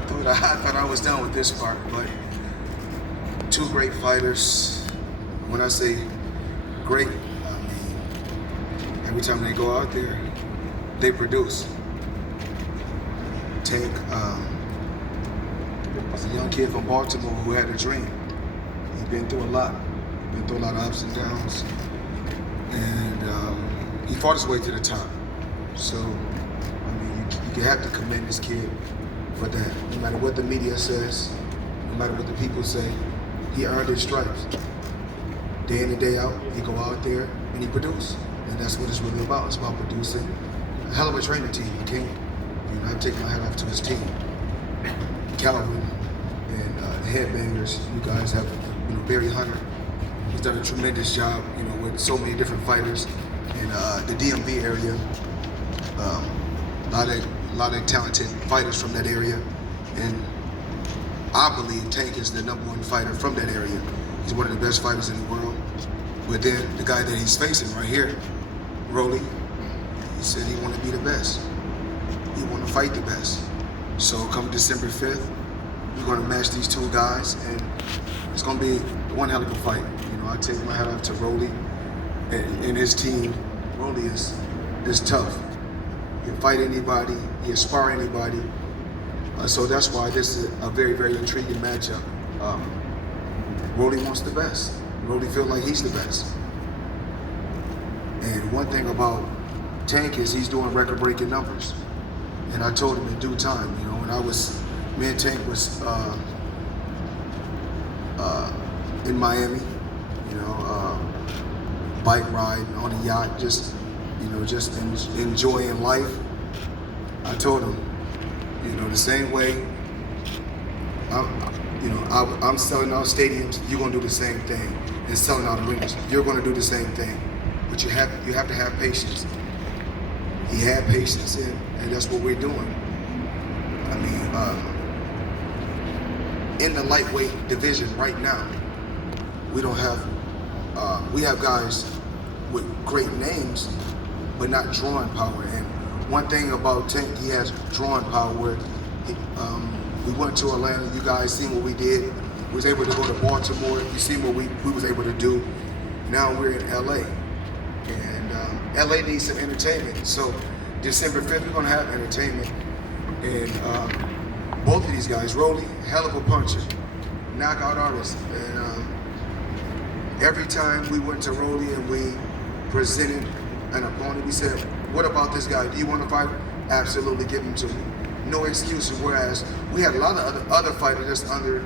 thought I was done with this part, but two great fighters. When I say great, I mean every time they go out there, they produce. Tank was a young kid from Baltimore who had a dream. He's been through a lot. Been through a lot of ups and downs, and he fought his way to the top. So, I mean, you have to commend this kid for that. No matter what the media says, no matter what the people say, he earned his stripes. Day in and day out, he go out there and he produce, and that's what it's really about. It's about producing. A hell of a training team, okay? You know, I take my hat off to his team. Calvin and the Headbangers, you guys have, Barry Hunter. He's done a tremendous job, with so many different fighters in the DMV area. A lot of talented fighters from that area, and I believe Tank is the #1 fighter from that area. He's one of the best fighters in the world. But then the guy that he's facing right here, Rolly, he said he want to be the best. He want to fight the best. So come December 5th, we're going to match these two guys, and it's going to be one hell of a fight. I take my hat off to Rolly and his team. Rolly is tough. He can fight anybody. He can spar anybody. So that's why this is a very, very intriguing matchup. Rolly wants the best. Rolly feels like he's the best. And one thing about Tank is he's doing record-breaking numbers. And I told him in due time, me and Tank was in Miami, bike riding on a yacht, just enjoying life. I told him, the same way I'm selling out stadiums, you're gonna do the same thing, and selling out arenas, you're gonna do the same thing. But you have to have patience. He had patience, and that's what we're doing. I mean, in the lightweight division right now, we have guys with great names, but not drawing power. And one thing about Tank, he has drawing power. We went to Atlanta. You guys seen what we did. We was able to go to Baltimore. You seen what we was able to do. Now we're in LA, and LA needs some entertainment. So December 5th, we're gonna have entertainment. And both of these guys, Rolly, hell of a puncher, knockout artist. And every time we went to Rolly and we presented an opponent, we said, what about this guy? Do you want to fight? Absolutely, give him to me. No excuses. Whereas we had a lot of other fighters that's under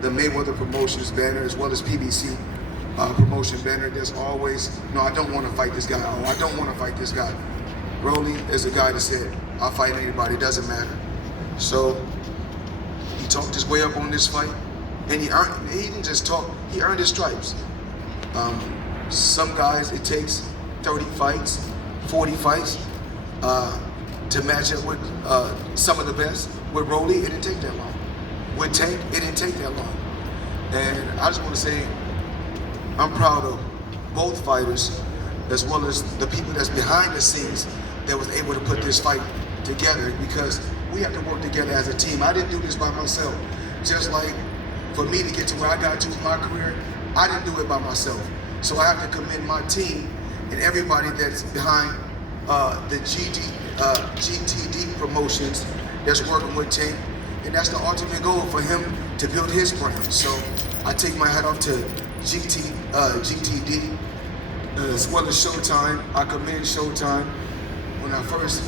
the Mayweather Promotions banner as well as PBC promotion banner. There's always, no, I don't want to fight this guy. Oh, I don't want to fight this guy. Rolly is a guy that said, I'll fight anybody, it doesn't matter. So he talked his way up on this fight, and he didn't just talk, he earned his stripes. Some guys, it takes 30 fights, 40 fights to match up with some of the best. With Rolly, it didn't take that long. With Tank, it didn't take that long. And I just want to say, I'm proud of both fighters, as well as the people that's behind the scenes that was able to put this fight together, because we have to work together as a team. I didn't do this by myself. Just like for me to get to where I got to in my career, I didn't do it by myself. So I have to commend my team and everybody that's behind the GTD promotions that's working with Tank. And that's the ultimate goal for him, to build his brand. So I take my hat off to GTD, as well as Showtime. I commend Showtime. When I first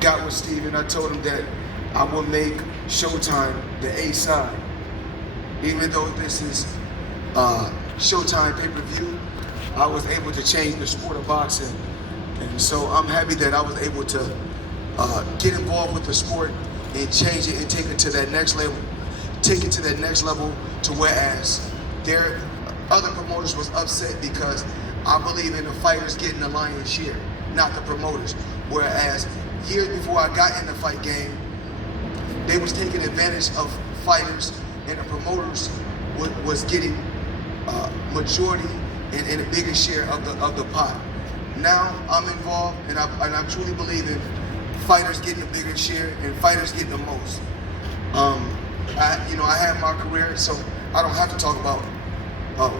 got with Steven, I told him that I would make Showtime the A side. Even though this is Showtime pay-per-view, I was able to change the sport of boxing. And so I'm happy that I was able to get involved with the sport and change it and take it to that next level. Take it to that next level, to whereas their other promoters was upset because I believe in the fighters getting the lion's share, not the promoters. Whereas years before I got in the fight game, they was taking advantage of fighters, and the promoters was getting majority and a bigger share of the pot. Now I'm involved, and I truly believe in fighters getting the bigger share and fighters getting the most. I have my career, so I don't have to talk about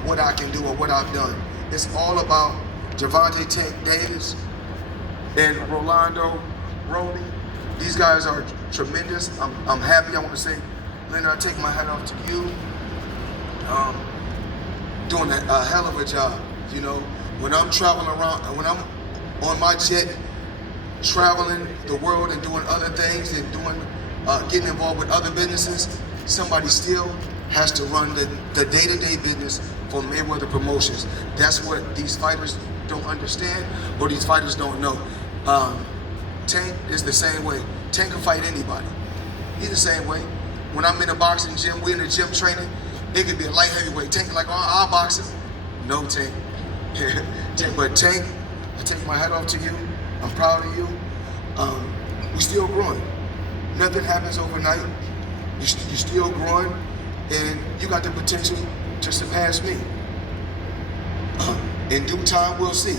what I can do or what I've done. It's all about Gervonta Tank Davis and Rolando Romero. These guys are tremendous. I'm happy. I want to say, Leonard, I take my hat off to you. Doing a hell of a job. You know, when I'm traveling around, when I'm on my jet, traveling the world and doing other things and getting involved with other businesses, somebody still has to run the day-to-day business for Mayweather Promotions. That's what these fighters don't understand or these fighters don't know. Tank is the same way. Tank can fight anybody. He's the same way. When I'm in a boxing gym, we're in the gym training, it could be a light heavyweight. Tank like, oh, I'll box him. No, Tank. But Tank, I take my hat off to you. I'm proud of you. We're still growing. Nothing happens overnight. You're still growing, and you got the potential to surpass me. In due time, we'll see.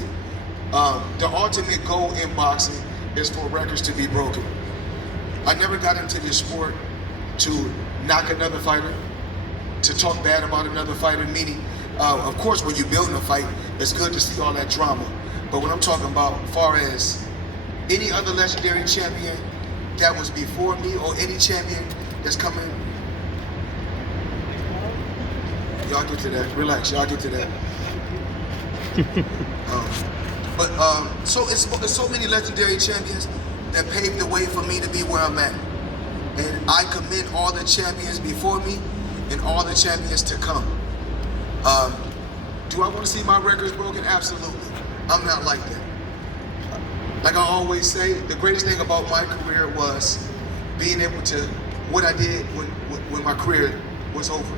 The ultimate goal in boxing is for records to be broken. I never got into this sport to knock another fighter, to talk bad about another fighter, meaning, of course, when you're building a fight, it's good to see all that drama. But what I'm talking about, as far as any other legendary champion that was before me or any champion that's coming, y'all get to that. Relax, y'all get to that. So it's so many legendary champions that paved the way for me to be where I'm at. And I commend all the champions before me and all the champions to come. Do I want to see my records broken? Absolutely. I'm not like that. Like I always say, the greatest thing about my career was being able to, what I did when my career was over.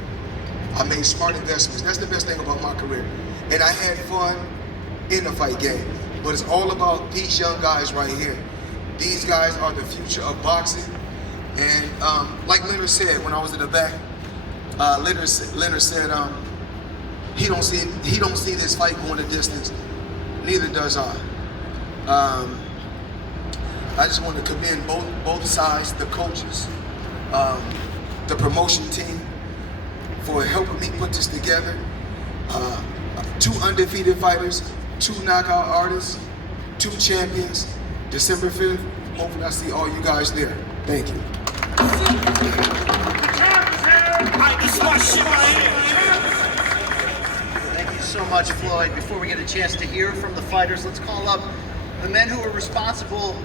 I made smart investments. That's the best thing about my career. And I had fun in the fight game. But it's all about these young guys right here. These guys are the future of boxing. And like Leonard said when I was in the back, Leonard said he don't see this fight going a distance. Neither does I. I just want to commend both sides, the coaches, the promotion team, for helping me put this together. 2 undefeated fighters, 2 knockout artists, 2 champions. December 5th, hopefully I see all you guys there. Thank you. Thank you so much, Floyd. Before we get a chance to hear from the fighters, let's call up the men who are responsible